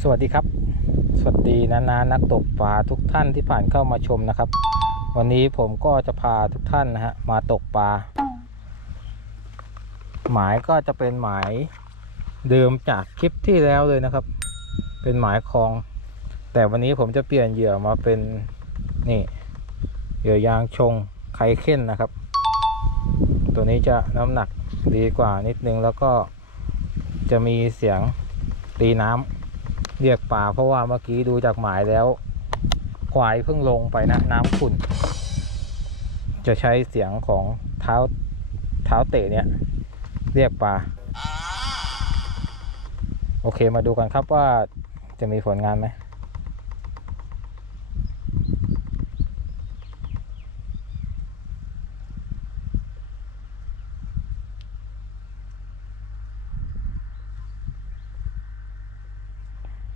สวัสดีครับ สวัสดีนานานักตกปลาทุกท่านที่ผ่านเข้ามาชมนะครับ วันนี้ผมก็จะพาทุกท่านนะฮะมาตกปลาหมายก็จะเป็นหมายเดิมจากคลิปที่แล้วเลยนะครับ เป็นหมายคลอง แต่วันนี้ผมจะเปลี่ยนเหยื่อมาเป็นนี่เหยื่อยางชงไข่เข้นนะครับ ตัวนี้จะน้ำหนักดีกว่านิดนึงแล้วก็จะมีเสียงตีน้ำ เรียกป่าเพราะว่าเมื่อกี้ดูจากหมายแล้ว ควายเพิ่งลงไปนะน้ำขุ่น จะใช้เสียงของเท้าเท้าเตะเนี่ย เรียกป่า โอเคมาดูกันครับว่าจะมีผลงานไหม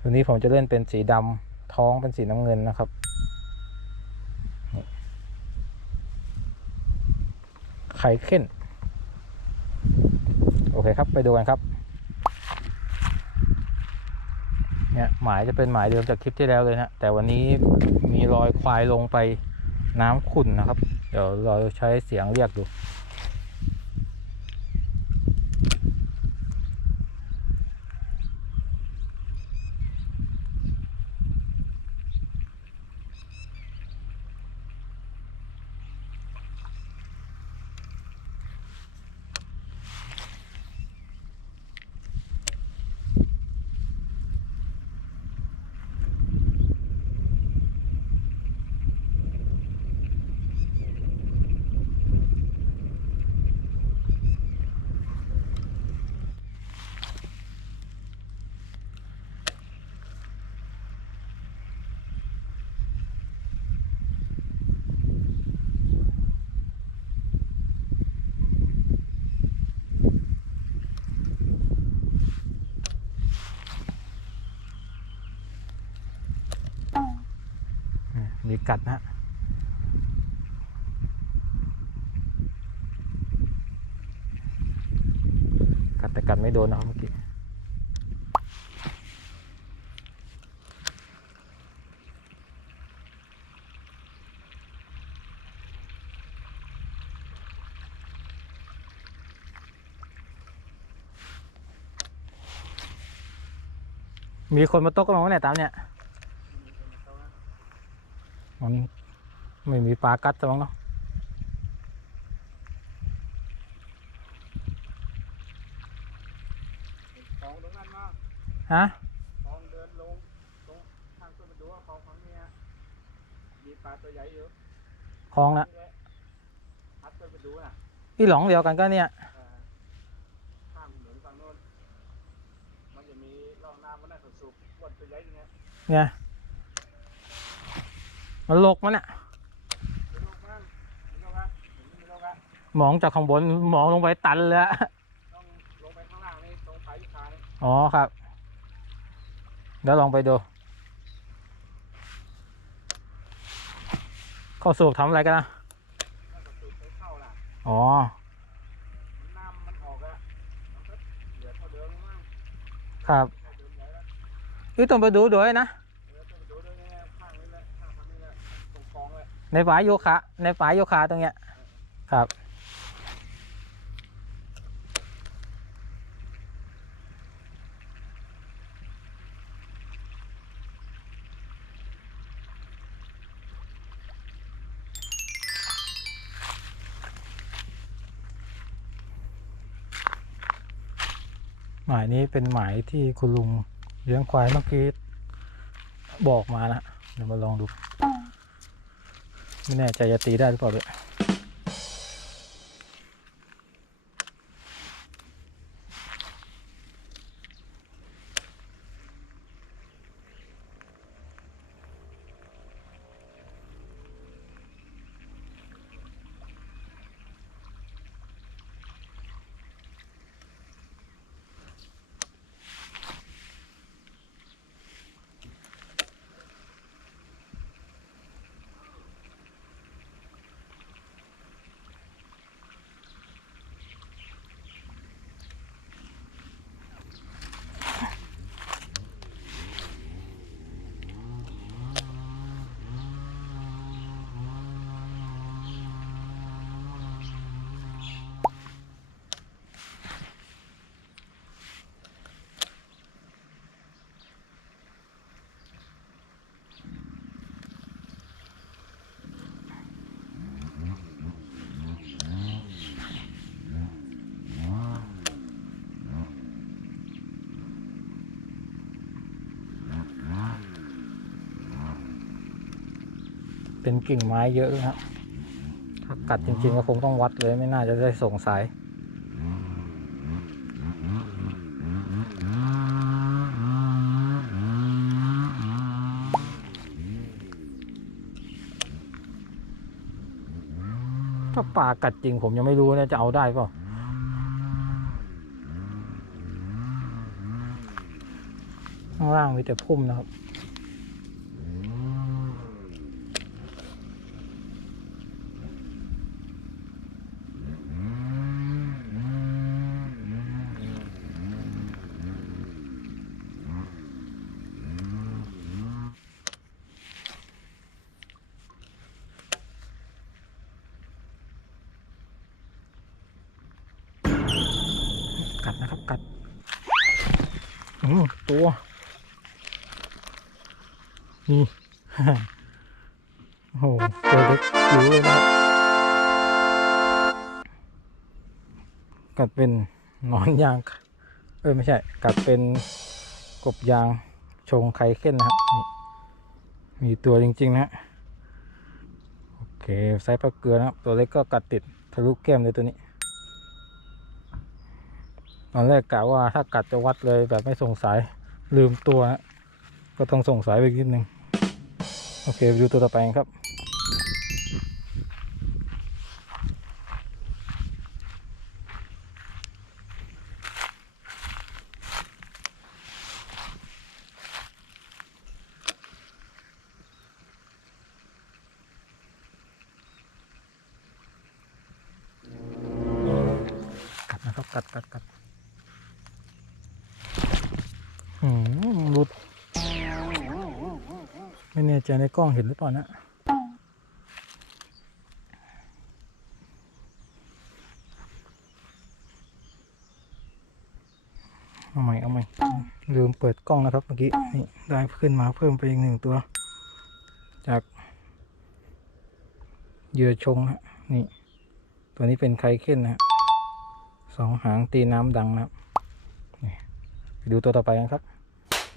ตัวนี้ผมจะเล่นเป็นสีดำท้องเป็นสีน้ำเงินนะครับ ไข่เข้น โอเคครับไปดูกันครับเนี่ยหมายจะเป็นหมายเดิมจากคลิปที่แล้วเลยนะ แต่วันนี้มีรอยควายลงไปน้ำขุ่นนะครับ เดี๋ยวเราใช้เสียงเรียกดู มี กัดนะฮะกัดแต่กัดไม่โดนนะครับเมื่อกี้มีคนมาตกกันมั้งเนี่ยตามเนี่ย มันไม่มีปลากัดซะมั้งเนาะของตรงนั้นมาฮะของเดินลงตรงทางขึ้นมาดูว่าของฝั่งเนี้ยมีปลาตัวใหญ่อยู่คลองนะนี่แหละพัดขึ้นไปดูน่ะอีหลองเดียวกันก็เนี่ยเออข้ามถนนฝั่งโน้น มันหลกมันอะไม่รู้มันไม่รู้กันไม่รู้กันมองจากข้างบนมองลงไปตันเลยอะต้องลงไปข้างล่างนี่ตรงสายยุคานี่อ๋อครับเดี๋ยวลองไปดูเข้าสูบทำอะไรกันนะอ๋อครับเท่าเดิมใหญ่แล้วนี่ต้องไปดูด้วยนะ ในฝายโยคะ ในฝายโยคะตรงเนี้ยครับ หมายนี้เป็นหมายที่คุณลุงเลี้ยงควายเมื่อกี้บอกมานะเดี๋ยวมาลองดู ไม่แน่ใจจะตีได้หรือเปล่าเลย เป็นกิ่งไม้เยอะด้วยครับถ้ากัดจริง ๆ ก็คงต้องวัดเลยไม่น่าจะได้ส่งสายถ้าปลากัดจริงผมยังไม่รู้นะจะเอาได้เปล่าข้างล่างมีแต่พุ่มนะครับ กัดนะครับกัดอืมตัว นี่โอ้โหตัวเล็กจิ๋วเลยนะกัดเป็นหนอนยาง เอ้ยไม่ใช่ กัดเป็นกบยางชงไข่เข้นนะครับนี่มีตัวจริง ๆ นะโอเคไซส์ปลาเกลือนะครับ ตัวเล็กก็กัดติดทะลุแก้มเลยตัวนี้ ตอนแรกกะว่าถ้ากัดจะวัดเลยแบบไม่สงสัยลืมตัวฮะก็ต้องสงสัยไปนิดนึง โอเคไปดูตัวต่อไปครับกัดนะครับกัดกัดกัดหืมหลุด ไม่แน่ใจในกล้องเห็นหรือเปล่านะเอาใหม่เอาใหม่ลืมเปิดกล้องนะครับเมื่อกี้นี่ได้ขึ้นมาเพิ่มไปอีกหนึ่งตัว จากเหยื่อชงนะนี่ ตัวนี้เป็นไคเคนนะสองหางตีน้ำดังนะนี่ไปดูตัวต่อไปกันครับ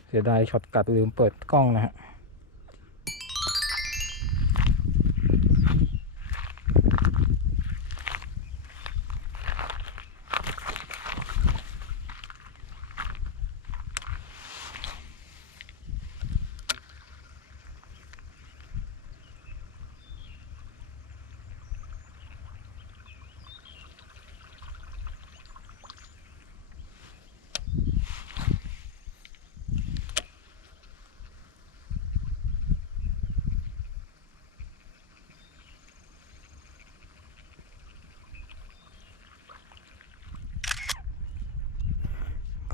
เสียดายช็อตกัดลืมเปิดกล้องนะฮะ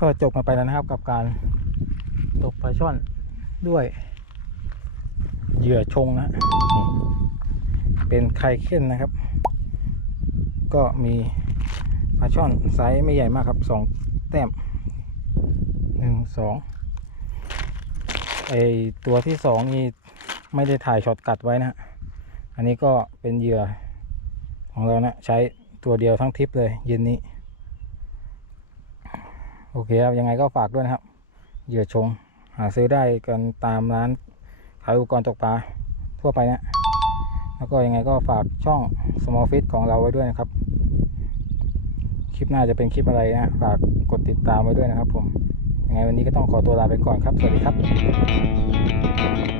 ก็จบมาไปแล้วนะครับกับการตกปลาช่อนด้วยเหยื่อชงนะเป็นไข่เข้นนะครับ ก็มีปลาช่อนไซส์ไม่ใหญ่มากครับสองแต้มหนึ่งสองไอตัวที่สองนี่ไม่ได้ถ่ายช็อตกัดไว้นะอันนี้ก็เป็นเหยื่อของเรานะใช้ตัวเดียวทั้งทริปเลยเย็นนี้ โอเคครับ ยังไงก็ฝากด้วยนะครับ เหยื่อชง หาซื้อได้กันตามร้านขายอุปกรณ์ตกปลาทั่วไปนะแล้วก็ยังไงก็ฝากช่อง small fish ของเราไว้ด้วยนะครับ คลิปหน้าจะเป็นคลิปอะไรนะฝากกดติดตามไว้ด้วยนะครับผมยังไงวันนี้ก็ต้องขอตัวลาไปก่อนครับ สวัสดีครับ